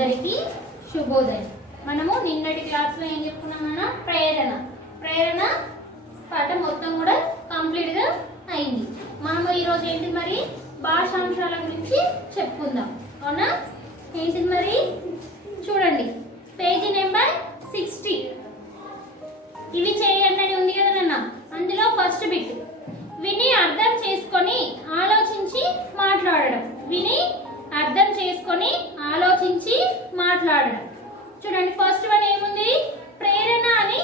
అందరికీ శుభోదయం. మనము నిన్నటి క్లాస్లో ఏం చెప్పుకున్నామన్నా ప్రేరణ పాఠం మొత్తం కూడా కంప్లీట్గా అయింది. మనము ఈరోజు ఏంటి మరి భాషాంశాల గురించి చెప్పుకుందాం. అవునా? ఏంటిది మరి చూడండి, పేజీ నెంబర్ 60. ఇవి చేయండి అని ఉంది కదా నాన్న. అందులో ఫస్ట్ బిట్ విని అర్థం చేసుకొని ఆలోచించి మాట్లాడడం. విని అర్థం చేసుకొని ఆలోచించి మాట్లాడడం. చూడండి, ఫస్ట్ వన్ ఏముంది? ప్రేరణ అని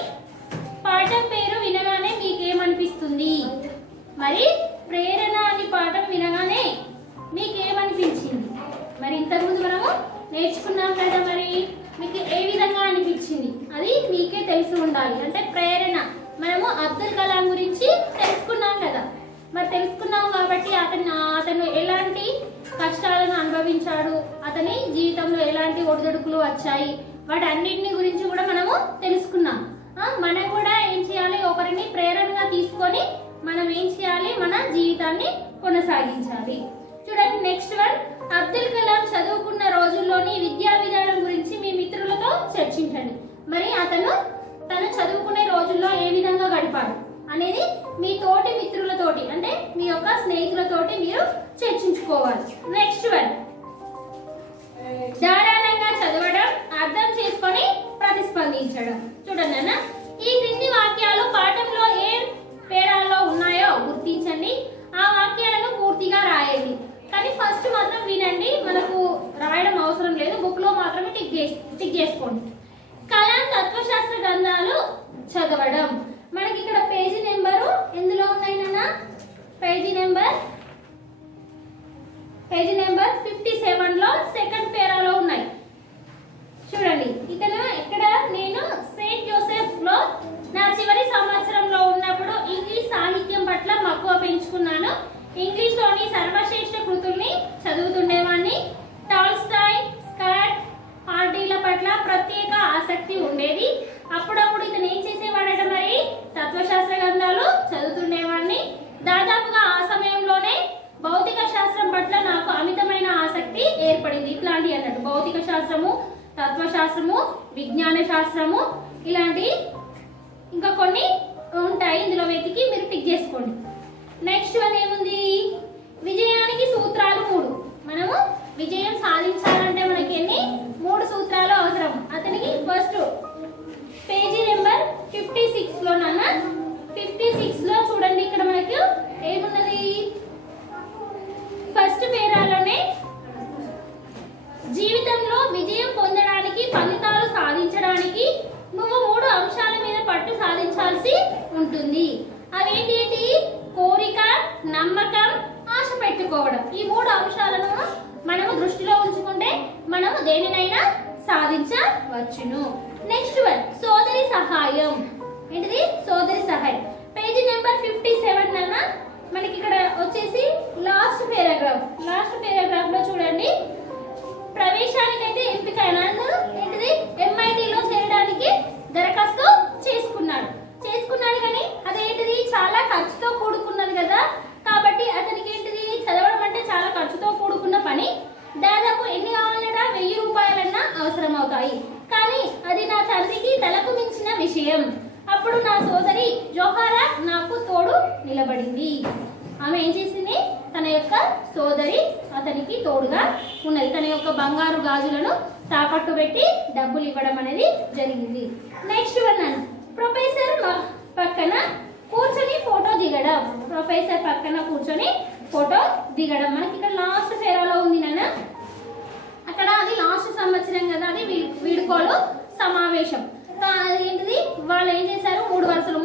పాఠం పేరు వినగానే మీకేమనిపిస్తుంది? మరి ప్రేరణ అని పాఠం వినగానే మీకేమనిపించింది? మరి ఇంతకుముందు మనము నేర్చుకున్నాం కదా, మరి మీకు ఏ విధంగా అనిపించింది అది మీకే తెలిసి ఉండాలి. అంటే ప్రేరణ మనము అబ్దుల్ కలాం గురించి తెలుసుకున్నాం కదా. మరి తెలుసుకున్నాం కాబట్టి అతను ఎలాంటి కష్టాలను అనుభవించాడు, అతని జీవితంలో ఎలాంటి ఒడిదుడుకులు వచ్చాయి, వాటి అన్నింటిని గురించి కూడా మనము తెలుసుకున్నాం. మనం కూడా ఏం చేయాలి? ఒకరిని ప్రేరణగా తీసుకొని మనం ఏం చేయాలి? మన జీవితాన్ని కొనసాగించాలి. చూడండి, నెక్స్ట్ వన్, అబ్దుల్ కలాం చదువుకున్న రోజుల్లోని విద్యా విధానం గురించి మీ మిత్రులతో చర్చించండి. మరి తను చదువుకునే రోజుల్లో ఏ విధంగా గడిపాడు అనేది మీ తోటి మిత్రులతోటి, అంటే మీ యొక్క స్నేహితులతోటి మీరు చర్చించుకోవాలి. నెక్స్ట్ వన్, ధారాళంగా చదవడం, అర్థం చేసుకొని ప్రతిస్పందించడం. చూడండి అన్న, ఈ క్రింది వాక్యాలు పాఠంలో ఏ పేరాల్లో ఉన్నాయో గుర్తించండి. ఆ వాక్యాలను పూర్తిగా రాయండి. కానీ ఫస్ట్ మాత్రం వినండి, మనకు రాయడం అవసరం లేదు, బుక్ లో మాత్రమే టిక్ చేసుకోండి. కలాం తత్వశాస్త్ర గ్రంథాలు చదవడం. మనకి ఇక్కడ పేజీ నెంబరు ఎందులో ఉన్నాయి నాన్న? పేజీ నెంబర్ 57 లో సెకండ్ పేరాలో ఉన్నాయి. చూడండి, ఇక్కడ నేను సెయింట్ జోసెఫ్ లో నా చివరి సంవత్సరంలో ఉన్నప్పుడు ఇంగ్లీష్ సాహిత్యం పట్ల మక్కువ పెంచుకున్నాను. ఇంగ్లీష్ లోని సర్వశ్రేష్ఠ కృతుల్ని చదువుతుండేవాడిని. టాల్స్టాయ్, స్కాట్, పార్టీల పట్ల ప్రత్యేక ఆసక్తి ఉండేది. అప్పుడప్పుడు ఇతను ఏం చేసేవాడట? మరి తత్వశాస్త్ర గ్రంథాలు చదువుతుండేవాడిని. దాదాపుగా ఆ సమయంలోనే భౌతిక శాస్త్రం పట్ల నాకు అమితమైన ఆసక్తి ఏర్పడింది. ఇట్లాంటి అన్నట్టు భౌతిక శాస్త్రము, తత్వశాస్త్రము, విజ్ఞాన శాస్త్రము, ఇలాంటి ఇంకా కొన్ని ఉంటాయి. ఇందులో వెతికి మీరు టిక్ చేసుకోండి. నెక్స్ట్ వన్ ఏముంది? విజయానికి సూత్రాలు 3. మనము విజయం సాధించాలంటే మనకి 3 సూత్రాలు అవసరం. అతనికి ఫస్ట్ పేజీ నెంబర్ 56 లో నాన్న, 56 లో చూడండి, ఇక్కడ మనకు ఏమున్నది? ఫస్ట్ పేరాలోనే జీవితంలో విజయం పొందడానికి, ఫలితాలు సాధించడానికి నువ్వు 3 అంశాల మీద పట్టు సాధించాల్సి ఉంటుంది. అవేంటి? కోరిక, నమ్మకం, ఆశ పెట్టుకోవడం. ఈ 3 అంశాలను మనము దృష్టిలో ఉంచుకుంటే మనము దేనినైనా సాధించవచ్చును. నెక్స్ట్ వన్, సోదరి సహాయం. ఏంటిది? సోదరి సహాయం. పేజీ నెంబర్ 57 అన్న మనకి ఇక్కడ వచ్చేసి లాస్ట్ పేరాగ్రాఫ్ లో చూడండి, ప్రవేశానికైతే ఎంపిక అయినాను. ఏంటిది? MIT లో చేరడానికి దరఖాస్తు చేసుకున్నాడు కానీ అదేంటిది? చాలా ఖర్చుతో కూడుకున్నది కదా. కాబట్టి అతనికి ఏంటిది? చదవడం అంటే చాలా ఖర్చుతో కూడుకున్న పని. దాదాపు ఎన్ని కావాలట? 1000 రూపాయలన్నా అవసరం అవుతాయి. కానీ అది నా తండ్రికి తలకు మించిన విషయం. అప్పుడు నా సోదరి జోహారా నాకు తోడు నిలబడింది. ఆమె ఏం చేసింది? తన యొక్క సోదరి అతనికి తోడుగా ఉన్నది. తన యొక్క బంగారు గాజులను తాకట్టు పెట్టి డబ్బులు ఇవ్వడం అనేది జరిగింది. నెక్స్ట్ వన్, ప్రొఫెసర్ పక్కన కూర్చొని ఫోటో దిగడం. మనకి ఇక్కడ లాస్ట్ పేరాలో ఉంది నాన్న. అక్కడ అది లాస్ట్ సంవత్సరం కదా, అది వీడుకోలు సమావేశం. ఏంటిది? వాళ్ళు ఏం చేశారు? 3 వరుసలు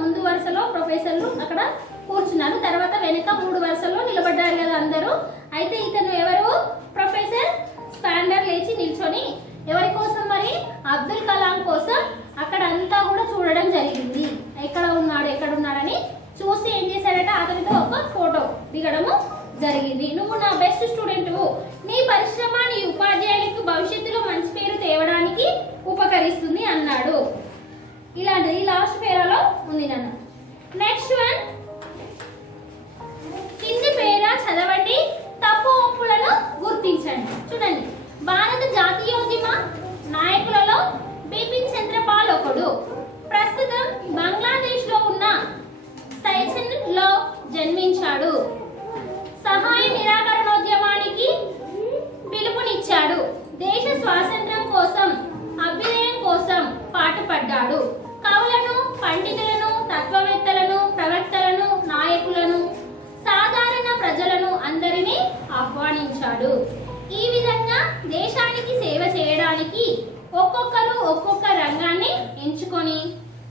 ముందు వరుసలో ప్రొఫెసర్లు అక్కడ కూర్చున్నారు, తర్వాత వెనుక 3 వరుసల్లో నిలబడ్డారు కదా అందరూ. అయితే ఇతను ఎవరు? ప్రొఫెసర్ స్పాండర్ లేచి నిల్చొని ఎవరి కోసం? మరి అబ్దుల్ కలాం కోసం అక్కడ అంతా కూడా చూడడం జరిగింది. ఎక్కడున్నాడని చూసి ఏం చేశాడట? అతనితో ఒక ఫోటో దిగడము జరిగింది. నువ్వు నా బెస్ట్ స్టూడెంట్, నీ పరిశ్రమ నీ ఉపాధ్యాయులకు భవిష్యత్తులో మంచి పేరు తేవడానికి ఉపకరిస్తుంది అన్నాడు. ఇలాంటిది లాస్ట్ పేరాలో ఉంది నాన్న. నెక్స్ట్ వన్, కింది పేరా చదవండి, తప్పు ఒప్పులను గుర్తించండి. చూడండి, భారత జాతీయోద్యమ ఆహ్వానించాడు. సహాయ నిరాకరణోద్యమానికి పిలుపునిచ్చాడు. దేశ స్వాతంత్ర్యం కోసం, అభ్యుదయం కోసం పాటుపడ్డాడు. కవులను, పండితులను, తత్వవేత్తలను, ప్రవక్తలను, నాయకులను, సాధారణ ప్రజలను అందరినీ ఆహ్వానించాడు. ఈ విధంగా దేశానికి సేవ చేయడానికి ఒక్కొక్కరు ఒక్కొక్క రంగాన్ని ఎంచుకొని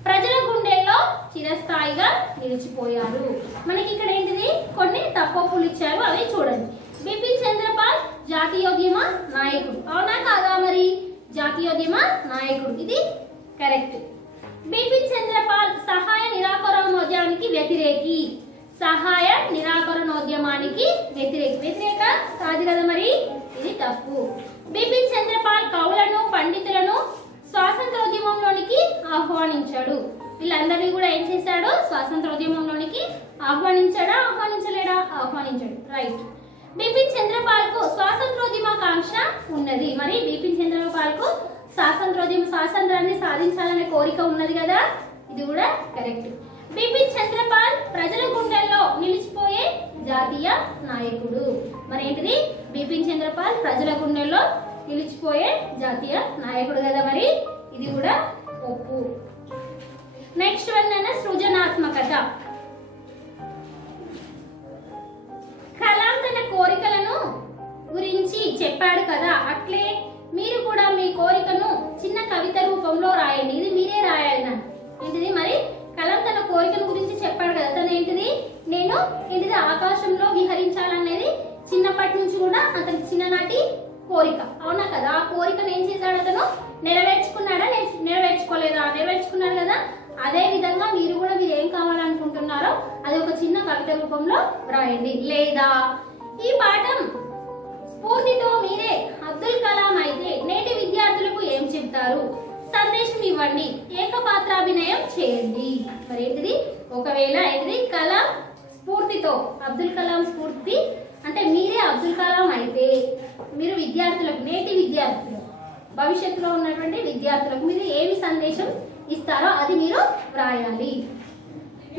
ప్రజల గుండెల్లో చిరస్థాయిగా నిలిచిపోయారు. మనకి ఇక్కడ ఏంటిది కొన్ని తప్పొప్పులు ఇచ్చారు, అవి చూడండి. బిపిన్ చంద్రపాల్ జాతీయోద్యమ నాయకుడు, అవునా కాదా? మరి జాతీయోద్యమ నాయకుడు, ఇది కరెక్ట్. బిపిన్ చంద్రపాల్ సహాయ నిరాకరణోద్యమానికి వ్యతిరేకి. సహాయ నిరాకరణోద్యమానికి వ్యతిరేక కాదు కదా, మరి ఇది తప్పు. బిపిన్ చంద్రపాల్ కవులను, పండితులను స్వాతంత్రోద్యమంలోనికి ఆహ్వానించాడు. వీళ్ళందరినీ కూడా ఏం చేశాడు? స్వాతంత్రోద్యమంలోనికి ఆహ్వానించాడా? ఆహ్వానించలేడా? ఆహ్వానించాడు. రైట్. బిపిన్ చంద్రపాల్ కు స్వాతంత్రోద్యమాకాంక్ష ఉన్నది. మరి బిపిన్ చంద్రపాల్ కు స్వాతంత్రాన్ని సాధించాలనే కోరిక ఉన్నది కదా, ఇది కూడా కరెక్ట్. బిపిన్ చంద్రపాల్ ప్రజల గుండెల్లో నిలిచిపోయే జాతీయ నాయకుడు. మరి ఏంటిది? బిపిన్ చంద్రపాల్ ప్రజల గుండెల్లో నిలిచిపోయే జాతీయ నాయకుడు కదా, మరి ఇది కూడా ఒప్పు. నెక్స్ట్ వన్ సృజనాత్మకత. కలాం తన కోరికలను గురించి చెప్పాడు కదా, అట్లే మీరు కూడా మీ కోరికను చిన్న కవిత రూపంలో రాయండి. ఇది మీరే రాయాలి. ఏంటిది? మరి కలాం తన కోరికల గురించి చెప్పాడు కదా, తను ఏంటిది? నేను ఏంటిది ఆకాశంలో విహరించాలనేది చిన్నప్పటి నుంచి కూడా అతని చిన్ననాటి కోరిక, అవునా కదా? ఆ కోరికను ఏం చేశాడు అతను? నెరవేర్చుకున్నాడా? నెరవేర్చుకోలేదా? నెరవేర్చుకున్నాడు కదా. అదే విధంగా మీరు కూడా మీరు ఏం కావాలనుకుంటున్నారో అది ఒక చిన్న కవిత రూపంలో రాయండి. లేదా ఈ పాఠం స్ఫూర్తితో మీరే అబ్దుల్ కలాం అయితే నేటి విద్యార్థులకు ఏం చెప్తారు? సందేశం ఇవ్వండి, ఏకపాత్రాభినయం చేయండి. మరి ఏంటిది? ఒకవేళ ఏంటిది కలాం స్ఫూర్తితో, అబ్దుల్ కలాం స్ఫూర్తి అంటే మీరే అబ్దుల్ కలాం అయితే మీరు విద్యార్థులకు, నేటి విద్యార్థులు, భవిష్యత్తులో ఉన్నటువంటి విద్యార్థులకు మీరు ఏమి సందేశం ఇస్తారో అది మీరు వ్రాయాలి.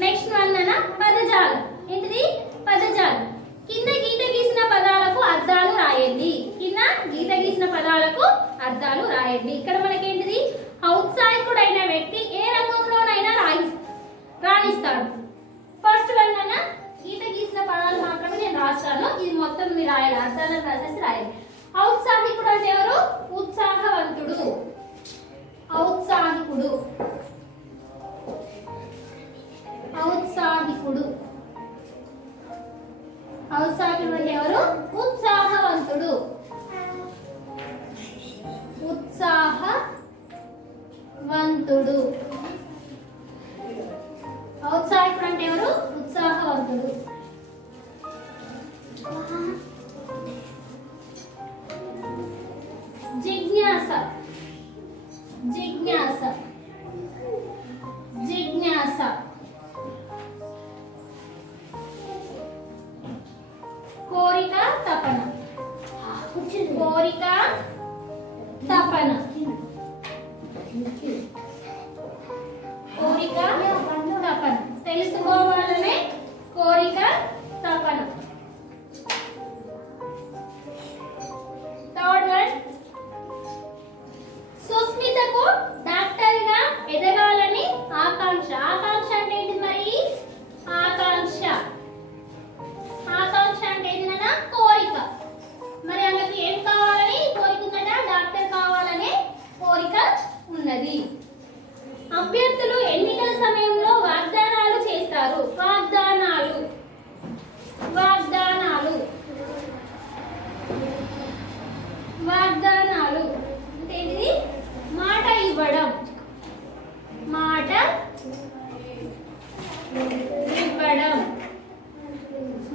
నెక్స్ట్ వన్ పదజాలం. ఏంటిది? పదజాలం. కింద గీత గీసిన పదాలకు అర్థాలు రాయండి. కింద గీత గీసిన పదాలకు అర్థాలు రాయండి. ఇక్కడ మనకేంటిది? ఔత్సాహికుడైన వ్యక్తి ఏ రంగంలోనైనా రాణిస్తాడు. ఫస్ట్ వన్ గీత గీసిన పదాలు మాత్రమే నేను రాస్తాను, ఇది మొత్తం మీరు రాయాలి, అర్థాలను రాసేసి రాయాలి. ఔత్సాహికుడు అంటే ఎవరు? ఉత్సాహవంతుడు. ఔత్సాహికుడు. ఔత్సాహికుడు. ఔత్సాహికుడు అంటే ఎవరు? ఉత్సాహవంతుడు. ఉత్సాహవంతుడు. ఔత్సాహికుడు అంటే ఎవరు? ఉత్సాహవంతుడు. జిజ్ఞాస. జిజ్ఞాస. జిజ్ఞాస. కోరిక, తపన. కోరిక, తపన. కోరిక, తపన. తెలుసుకోవాలనే కోరిక, తపన. థర్డ్ వన్ సుస్మితకు డాక్టర్ గా ఎదగాలని ఆకాంక్ష. ఆకాంక్ష అంటే ఏంటి? మరి ఆకాంక్ష. ఆకాంక్ష అంటే ఏంటన్నా? కోరిక. మరి ఆమెకు ఏం కావాలని కోరిక ఉందట? డాక్టర్ కావాలనే కోరిక ఉన్నది. అభ్యర్థులు ఎన్నికల సమయంలో వాగ్దానాలు చేస్తారు. వాగ్దానాలు. వాగ్దానాలు. వాగ్దానాలు అంటే ఏంటిది? మాట ఇవ్వడం. మాట ఇవ్వడం.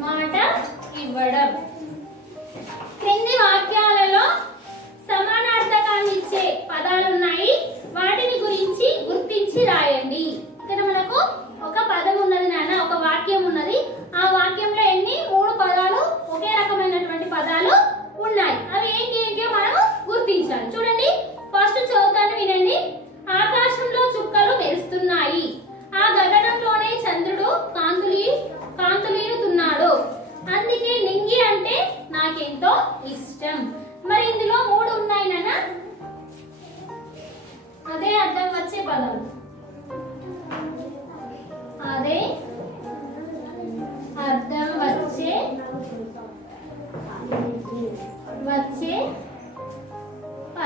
మాట ఇవ్వడం. క్రింది వాక్యాలలో సమానార్థకాన్ని ఇచ్చే పదాలు ఉన్నాయి, వాటిని గురించి గుర్తించి రాయండి. ఇక్కడ మనకు ఒక పదం ఉన్నది నాన్న, ఒక వాక్యం ఉన్నది. ఆ వాక్యంలో ఎన్ని? 3 పదాలు, ఒకే రకమైనటువంటి పదాలు ఉన్నాయి. అవి ఏంటో మనం గుర్తించాలి. చూడండి, ఫస్ట్ చదువుతాను, వినండి. ఆకాశంలో చుక్కలు మెరుస్తున్నాయి. ఆ గగనంలోనే చంద్రుడు కాంతులీనుతున్నాడు.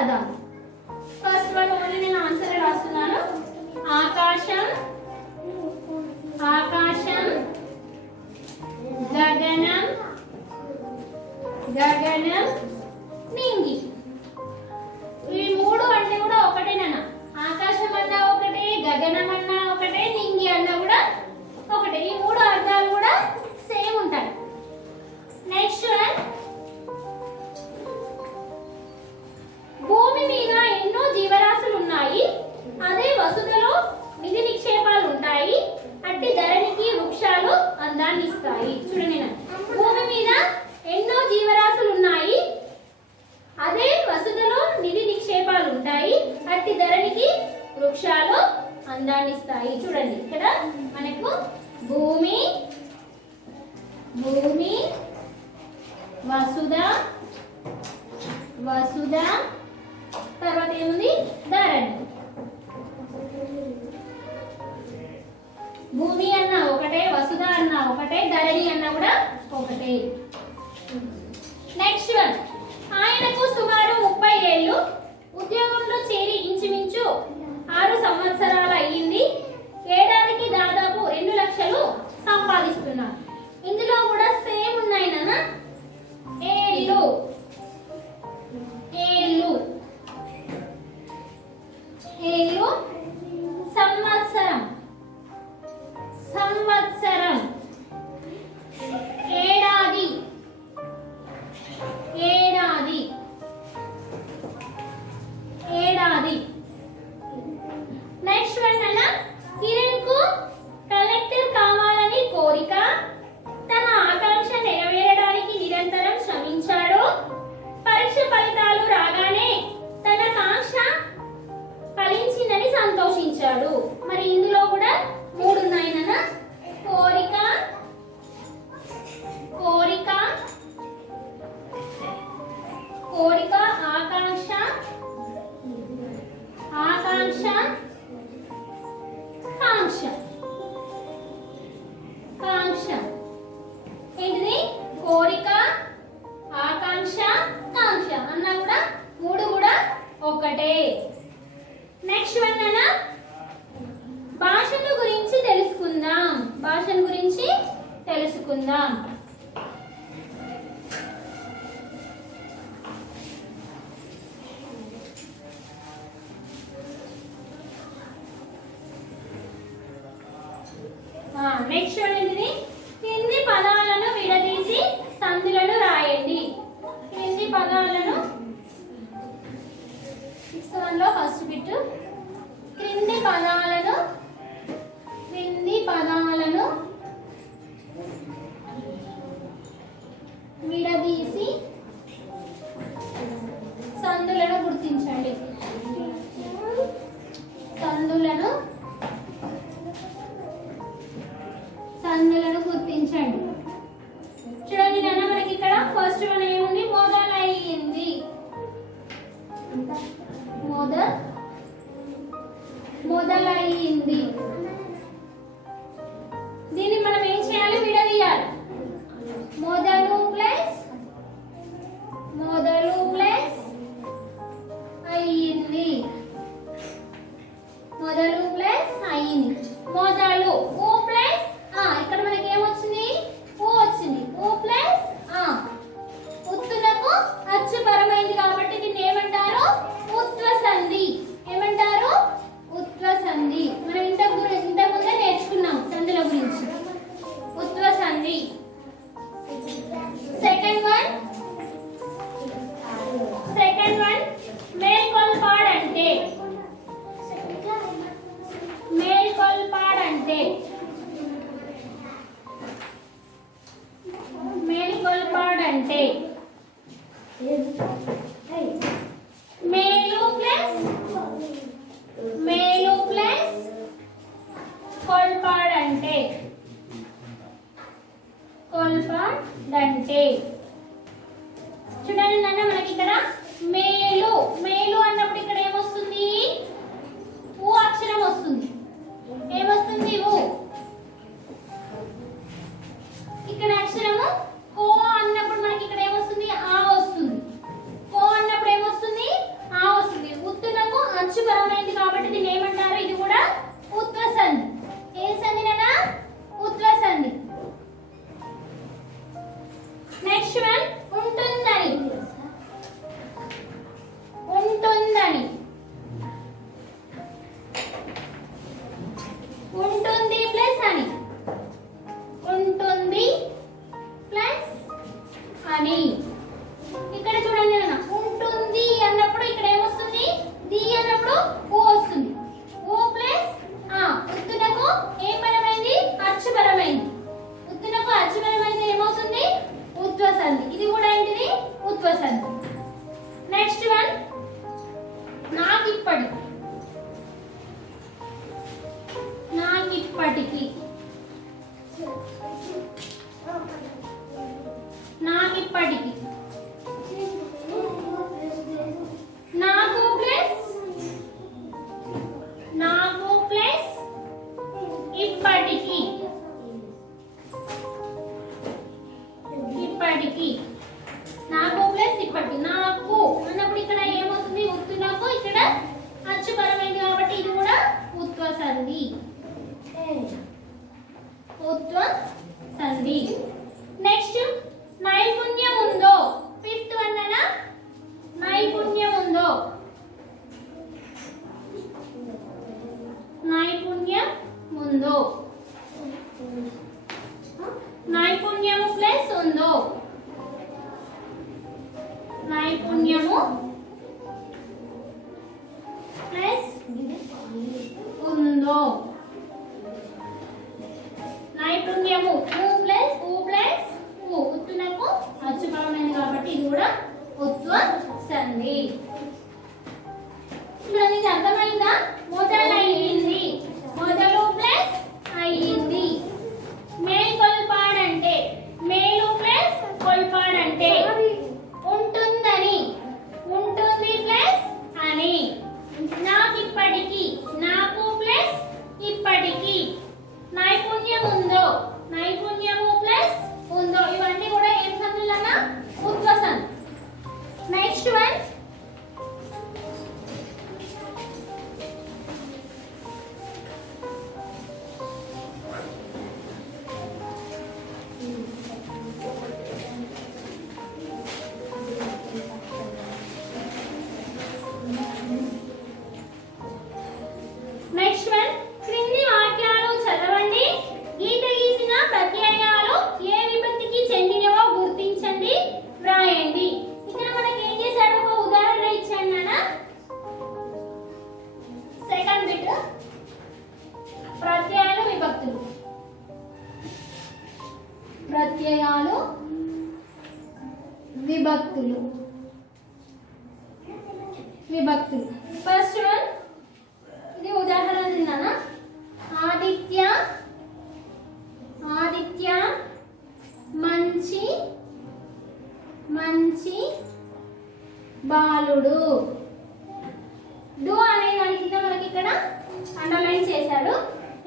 పదాలు. ఫస్ట్ వన్ ఓన్లీ నేను ఆన్సర్ రాస్తున్నాను. ఆకాశం, ఆకాశం, గగనం, గగనం, నింగి. ఈ మూడు అంటే కూడా ఒకటేనా? ఆకాశం అన్నా ఒకటే, గగనం అన్నా ఒకటే, నింగి అన్నా కూడా ఒకటే. ఈ మూడు అర్థాలు కూడా సేమ్ ఉంటాయి. నెక్స్ట్ వన్, భూమి మీద ఎన్నో జీవరాశులు ఉన్నాయి, అదే వసుధలో నిధి నిక్షేపాలు ఉంటాయి, అట్టి ధరణికి వృక్షాలు అందాన్ని ఇస్తాయి. చూడండి, భూమి మీద ఎన్నో జీవరాశులు ఉన్నాయి, అదే వసుధలో నిధి నిక్షేపాలు ఉంటాయి, అట్టి ధరణికి వృక్షాలు అందాన్ని ఇస్తాయి. చూడండి, ఇక్కడ మనకు భూమి, భూమి, వసుధ, వసుధ, తర్వాత ఏముంది? ధరణి. భూమి అన్న ఒకటే, వసుధ అన్న ఒకటే, ధరణి అన్న కూడా ఒకటే. నెక్స్ట్ వన్, ఆయనకు సుమారు 30 ఏళ్ళు, ఉద్యోగంలో చేరి ఇంచుమించు 6 సంవత్సరాలు అయ్యింది, ఏడాదికి దాదాపు 2 లక్షలు సంపాదిస్తున్నారు. ఇందులో కూడా సేమ్ ఉన్నాయి నాన్న. ఏళ్ళు, ఏళ్ళు, ఏళ్ళు, సంవత్సరం, సంవత్సరం, ఏడాది, ఏడాది, ఏడాది. నెక్స్ట్ వన్ అన్న, కిరణ్ కు కలెక్టర్ కావాలని కోరిక, తన ఆకాంక్ష నెరవేరడానికి నిరంతరం శ్రమించాడు, పరీక్ష ఫలితాలు రాగానే తన కాంక్ష ఫలించిందని సంతోషించాడు. మరి ఇందులో కూడా 3 ఉన్నాయి నాన్న. కోరిక, కోరిక, కోరిక, ఆకాంక్ష, ఆకాంక్ష, కాంక్ష, కాంక్ష. ఏంటిది? కోరిక, ఆకాంక్ష, కాంక్ష అన్నా కూడా 3 కూడా ఒకటే. నెక్స్ట్ వన్ అన్న, భాషను గురించి తెలుసుకుందాం. భాషను గురించి తెలుసుకుందాం. నెక్స్ట్ వన్ ఏంటిది? కింది పదాలను విడదీసి సందులను రాయండి. కింది పదాలను, 6th వన్ లో ఫస్ట్ బిట్, క్రింది పదాలను, క్రింది పదాలను విడదీసి సందులను గుర్తించండి. సందులను, సందులను గుర్తించండి. చూడండి నాన్న, మనకి ఇక్కడ ఫస్ట్ వన్ ఏముంది? మొదలయ్యింది, మొదలయ్యింది. దీన్ని మనం ఏం చేయాలి? విడదీయాలి. మొదలు ప్లస్, మొదలు ప్లస్ అయ్యింది, మొదలు ప్లస్ అయ్యింది. మొదలు ఊ ప్లస్ ఇక్కడ మనకి ఏమొచ్చింది? ఊ వచ్చింది. ఊ ప్లస్ ఉత్తునకు అచ్చు పరమైంది కాబట్టి దీన్ని ఏమంటారు? ఉత్వ సంధి. ఏమంటారు? ఉత్వ సంధి. మనం ఇంతకు నాకిప్పటికి నాకిప్పటికి నాకిప్పటికి నాకు ప్లస్ ఇప్పటికి ఇప్పటికి నాకు ప్లస్ ఇప్పటికి నాకు అన్నప్పుడు ఇక్కడ ఏమవుతుంది ఉత్తు నాకు ఇక్కడ అచ్చుపరమైంది కాబట్టి ఇది కూడా ఉత్వ సంధి ఉత్వ సంధి నెక్స్ట్ నైపుణ్యం ఉందో ఫిఫ్త్ వన్ అన్న నైపుణ్యం ఉందో నైపుణ్యం ఉందో నైపుణ్యము ప్లస్ ఉందో నైపుణ్యము ప్లస్ ఉందో నైపుణ్యము ప్లస్ ఉత్తునకు అచ్చుపరమైనది కాబట్టి ఇది కూడా ఉత్వ సంధి. ఇప్పుడు నీకు అర్థమైందా? మొదలయ్యింది మొదలు ప్లస్ అయ్యింది. మేల్కొల్పాడంటే మేలు ప్లస్ కొల్పాడంటే ఉంటుందని ఉంటుంది ప్లస్ అని. నాకిప్పటికి నాకు ప్లస్ ఇప్పటికి. నైపుణ్యం ఉందో నైపుణ్యము ప్లస్ ఉందో ఇవన్నీ కూడా ఏం సంధులన్నా ఉత్వ సంధి. నెక్స్ట్ వన్ క్రింది వాక్యాలు చదవండి. గీత గీసిన ప్రత్యయాలు ఏ విభక్తికి చెందినవో గుర్తించండి, వ్రాయండి. ఇక్కడ మనకి ఏం చేశాడు? ఒక ఉదాహరణ ఇచ్చాను నాన్న. సెకండ్ బిట్ ప్రత్యయాలు విభక్తులు. ప్రత్యయాలు విభక్తులు విభక్తులు. ఫస్ట్ వన్ ఇది ఉదాహరణ తిన్నానా? ఆదిత్య ఆదిత్య మంచి మంచి బాలుడు. డు అనే దాని కింద మనకి ఇక్కడ అండర్లైన్ చేశాడు.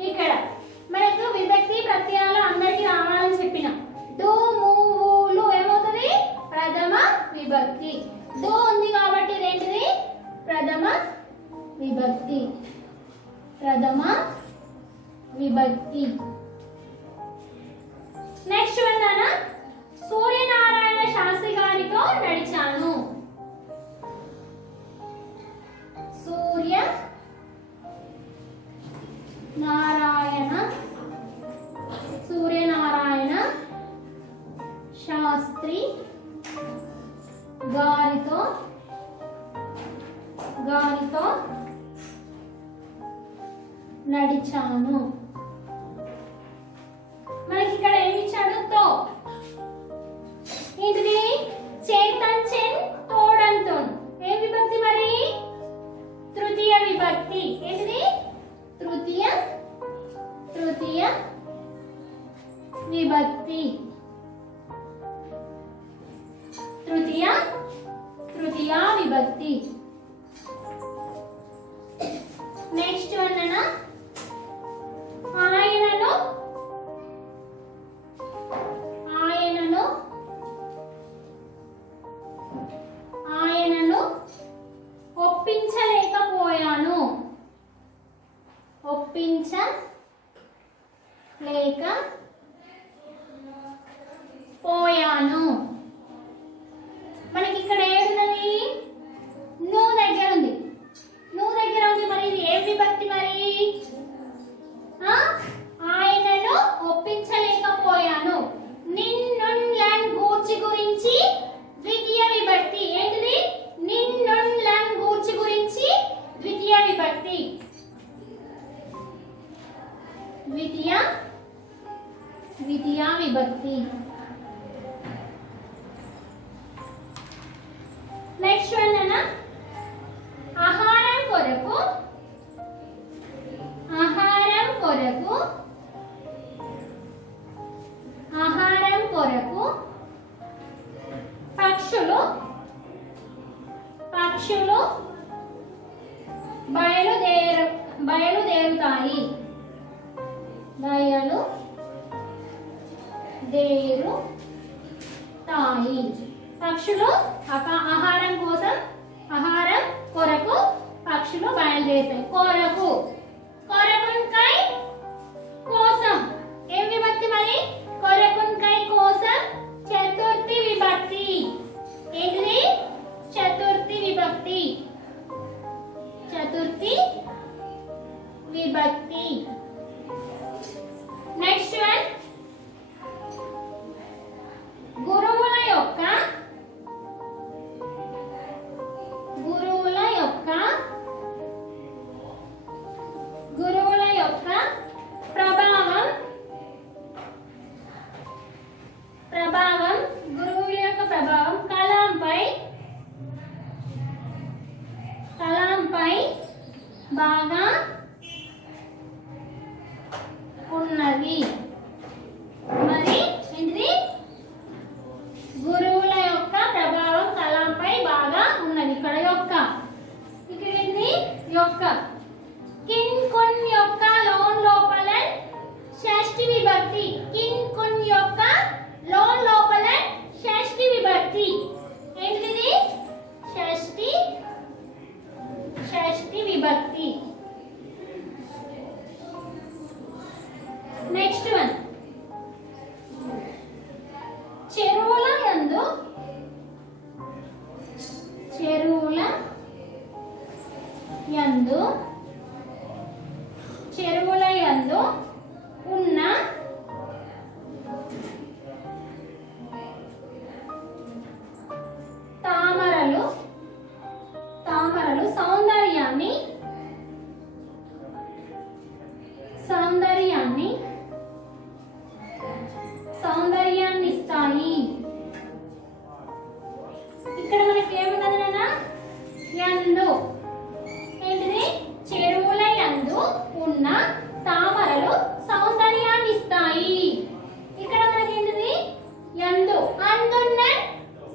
ఇక్కడ మనకు విభక్తి ప్రత్యయాలు అందరికి రావాలని చెప్పిన డు మూలు ఏమవుతుంది? ప్రథమ విభక్తి. డు ఉంది కాబట్టి ఇదేంటిది? ప్రథమ విభక్తి. ప్రథమ విభక్తి. నెక్స్ట్ వన్ నాన్న, సూర్యనారాయణ శాస్త్రి గారితో నడిచాను. సూర్య నారాయణ శాస్త్రి గారితో నడిచాను. మనకి ఇక్కడ ఏమి ఇచ్చాడు? తో. ఏంటిది? చేతన్ చెన్ తోడంతోన్. ఏం విభక్తి మరి? తృతీయ విభక్తి. ఏంటిది? తృతీయ విభక్తి. తృతీయ విభక్తి. నెక్స్ట్ వన్ అన్న, ఆయనను ఒప్పించలేకపోయాను. మనకి ఇక్కడ ఏమున్నది? నువ్వు దగ్గర ఉంది. మరి ఇది ఏ విభక్తి మరి? ఆయనను ఒప్పించలేకపోయాను. నిన్నున్ గూర్చి గురించి ద్వితీయ విభక్తి. ఏంటిది? నిన్నున్ గూర్చి గురించి ద్వితీయ విభక్తి. ద్వితీయ విభక్తి. నెక్స్ట్ వన్ అన్న, ఆహారం కొరకు బయలుదేరుతాయి. బయలుదేరుతాయి. పక్షులు ఆహారం కొరకు పక్షులు బయలుదేరుతాయి. కొరకు, కొరకున్కై కోసం. ఏం విభక్తి మరి? కొరకున్కై కోసం చతుర్థి విభక్తి. ఏంటిది? చతుర్థి విభక్తి. చతుర్థి విభక్తి. నెక్స్ట్ వన్, గురువుల యొక్క ప్రభావం. గురువుల యొక్క ప్రభావం కలాంపై బాగా ఉన్నది. మరి ఏంటిది? గురువుల యొక్క ప్రభావం కలాంపై బాగా ఉన్నది. ఇక్కడ ఏంటి? యొక్క. కిన్ కొన్ యొక్క లోన్ లోపల షష్ఠి విభక్తి. కిన్ కొన్ యొక్క లోన్ లోపల షష్ఠి విభక్తి. ఏంటిది? షష్ఠి విభక్తి. నెక్స్ట్ వన్, చెరువుల యందు ఉన్న తామరలు సౌందర్యాన్ని ఇస్తాయి. ఇక్కడ మనకి ఏమున్నది నాన్న? యందు. ఏంటిది? చెరువుల యందు ఉన్న తామరలు సౌందర్యాన్ని ఇస్తాయి. ఇక్కడ మనకి ఏంటిది? యందు. అందున్న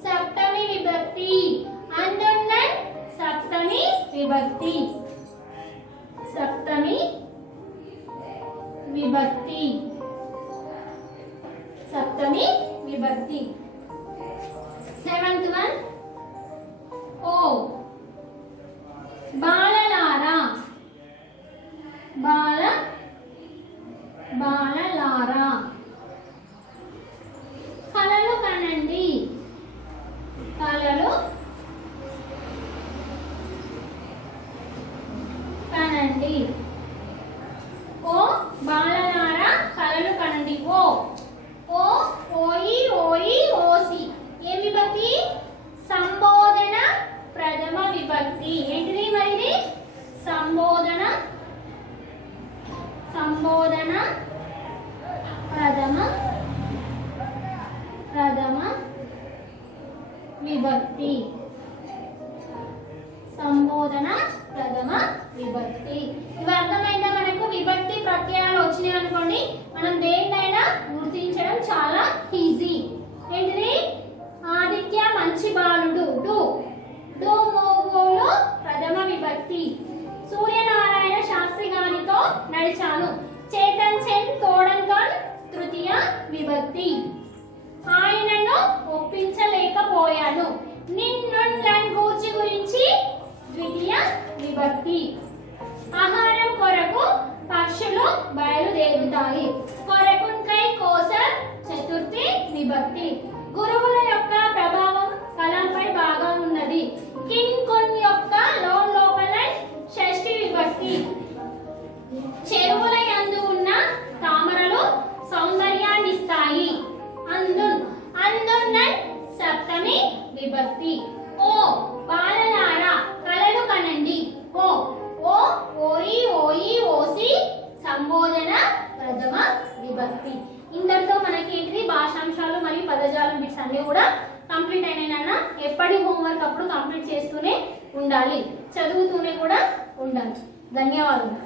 సప్తమి విభక్తి. అందున్న సప్తమి విభక్తి. సప్తమి విభక్తి. సప్తమి విభక్తి. సెవెంత్ వన్, ఓ బాలలారా. బాలలారా కలలు కనండి. కలలు కనండి. ఓ బాలలారా కలలు కనండి. ఓ ఓయి ఓయి ఓసి. ఏ విభక్తి? సంబోధన ప్రథమ విభక్తి. ఏంటిది మరి? సంబోధన ప్రథమ విభక్తి. సంబోధన ప్రథమ విభక్తి. ఇవి అర్థమైందా మనకు? విభక్తి ప్రత్యయాలు వచ్చినాయి అనుకోండి, మనం దేన్నైనా గుర్తించడం చాలా ఈజీ. ఏంటిది? ఆదిత్య మంచి బాలుడు. డు మోగోలు ప్రథమ విభక్తి. సూర్యనారాయణ శాస్త్రి గారితో నడిచాను. చేతన్ చెన్ తోడన్కన్ తృతీయ విభక్తి. ఆయనను ఒప్పించలేకపోయాను. నిన్నున్ గూర్చి గురించి ద్వితీయ విభక్తి. ఆహారం కొరకు పక్షులు బయలుదేరుతాయి. కొరకున్కై కోసం చతుర్థి విభక్తి. గురువుల యొక్క ప్రభావం కలంపై బాగా ఉన్నది. కిన్ కొన్ యొక్క లోన్ లోపల షష్ఠి విభక్తి. చెరువుల యందు ఉన్న తామరలు సౌందర్యాన్ని ఇస్తాయి. అందున్న సప్తమి విభక్తి. ఓ బాలలారా కలలు కనండి. ఓయి ఓయి ఓసి సంబోధన ప్రథమ విభక్తి. ఇంతటితో మనకి ఏంటిది? భాషాంశాలు మరియు పదజాలం బిట్స్ అన్ని కూడా కంప్లీట్ అయినాయన్న. ఎప్పటి హోంవర్క్ అప్పుడు కంప్లీట్ చేస్తూనే ఉండాలి, చదువుతూనే కూడా ఉండాలి. ధన్యవాదాలు.